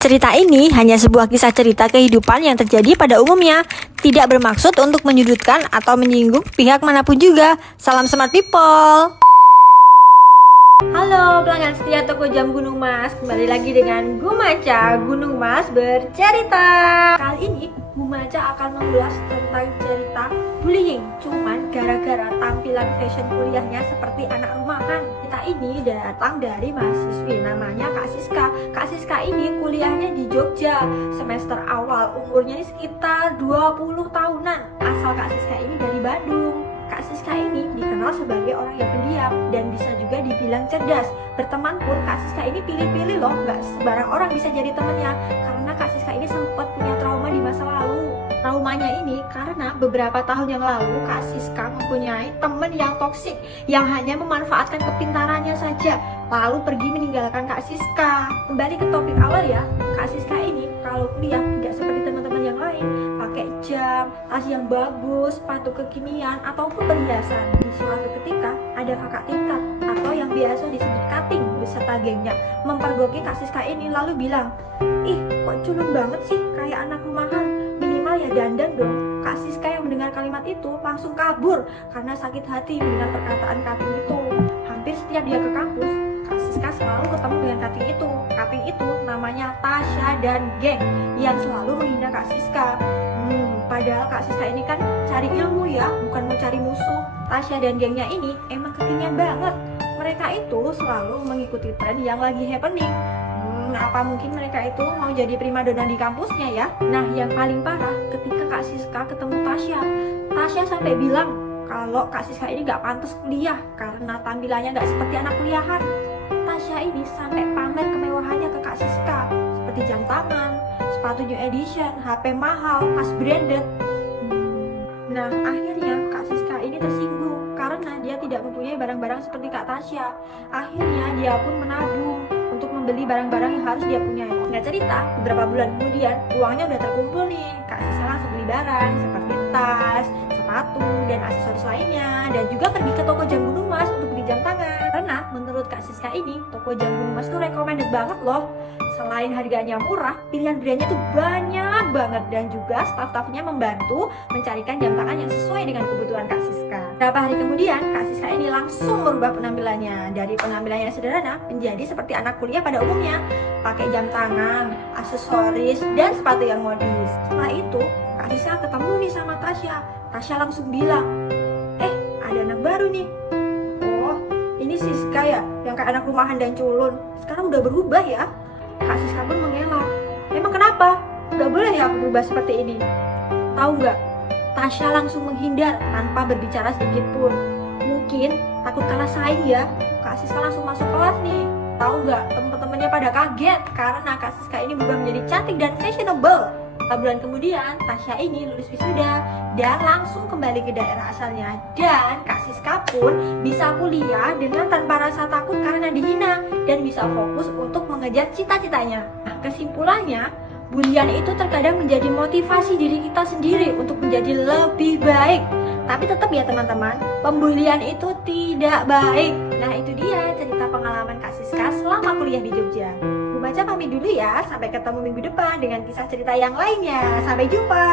Cerita ini hanya sebuah kisah cerita kehidupan yang terjadi pada umumnya, tidak bermaksud untuk menyudutkan atau menyinggung pihak manapun juga. Salam smart people. Halo pelanggan setia toko jam Gunung Mas, kembali lagi dengan Gumaca Gunung Mas bercerita. Kali ini Gumaca akan mengulas tentang cerita bullying, cuman gara-gara tampilan fashion kuliahnya seperti anak rumahan. Cerita ini datang dari mahasiswi namanya Kak Siska. Kak Siska ini kuliahnya di Jogja, semester awal, umurnya ini sekitar 20 tahunan. Asal Kak Siska ini dari Bandung. Kak Siska ini dikenal sebagai orang yang pendiam dan bisa juga dibilang cerdas. Berteman pun Kak Siska ini pilih-pilih loh, gak sembarang orang bisa jadi temennya. Karena Kak Siska ini sempat punya trauma di masa lalu. Traumanya ini karena beberapa tahun yang lalu Kak Siska mempunyai teman yang toksik, yang hanya memanfaatkan kepintarannya saja, lalu pergi meninggalkan Kak Siska. Kembali ke topik awal ya, Kak Siska ini kalau kuliah tidak seperti teman-teman yang lain, pakai jam, tas yang bagus, sepatu kekinian, ataupun perhiasan. Di suatu ketika ada kakak tingkat atau yang biasa disebut cutting beserta gengnya mempergoki Kak Siska ini, lalu bilang, "Ih, kok culun banget sih, kayak anak rumahan, minimal ya dandan dong." Kak Siska yang mendengar kalimat itu langsung kabur karena sakit hati mendengar perkataan cutting itu. Hampir setiap dia ke kampus, Kak Siska selalu ketemu dengan cutting itu. Cutting itu namanya Tasya dan geng yang selalu menghina Kak Siska. Padahal Kak Siska ini kan cari ilmu ya, bukan mau cari musuh. Tasya dan gengnya ini emang kekinian banget. Mereka itu selalu mengikuti tren yang lagi happening. Apa mungkin mereka itu mau jadi primadona di kampusnya ya? Nah, yang paling parah ketika Kak Siska ketemu Tasya. Tasya sampai bilang kalau Kak Siska ini gak pantas kuliah karena tampilannya gak seperti anak kuliahan. Tasya ini sampai pamer kemewahannya ke Kak Siska, seperti jam tangan, sepatu new edition, HP mahal, tas branded. Nah, akhirnya Kak Siska ini tersinggung karena dia tidak mempunyai barang-barang seperti Kak Tasya. Akhirnya dia pun menabung untuk membeli barang-barang yang harus dia punyai. Nggak cerita, beberapa bulan kemudian uangnya udah terkumpul nih. Kak Siska langsung beli barang seperti tas, sepatu, dan aksesoris lainnya, dan juga pergi ke toko jam Gunung Mas untuk beli jam tangan. Karena menurut Kak Siska ini, toko jam Gunung Mas tuh recommended banget loh. Selain harganya murah, pilihan brandnya tuh banyak banget, dan juga staff-staffnya membantu mencarikan jam tangan yang sesuai dengan kebutuhan Kak Siska. Beberapa hari kemudian, Kak Siska ini langsung merubah penampilannya. Dari penampilannya yang sederhana menjadi seperti anak kuliah pada umumnya, pakai jam tangan, aksesoris, dan sepatu yang modis. Setelah itu, Kak Siska ketemu nih sama Tasya. Tasya langsung bilang, ada anak baru nih. Oh, ini Siska ya, yang kayak anak rumahan dan culun. Sekarang udah berubah ya. Kak Siska pun mengelak. Emang kenapa? Gak boleh ya aku berubah seperti ini? Tahu nggak? Tasya langsung menghindar tanpa berbicara sedikit pun. Mungkin takut kalah saing ya. Kak Siska langsung masuk kelas nih. Tahu nggak? Teman-temannya pada kaget karena Kak Siska ini berubah menjadi cantik dan fashionable. Beberapa bulan kemudian, Tasya ini lulus wisuda dan langsung kembali ke daerah asalnya. Dan Kak Siska pun bisa kuliah dengan tanpa rasa takut karena dihina dan bisa fokus untuk mengejar cita-citanya. Nah, kesimpulannya, bulian itu terkadang menjadi motivasi diri kita sendiri untuk menjadi lebih baik. Tapi tetap ya teman-teman, pembulian itu tidak baik. Nah, itu dia cerita pengalaman Kak Siska selama kuliah di Jogja. Gumaca pamit dulu ya, sampai ketemu minggu depan dengan kisah cerita yang lainnya. Sampai jumpa.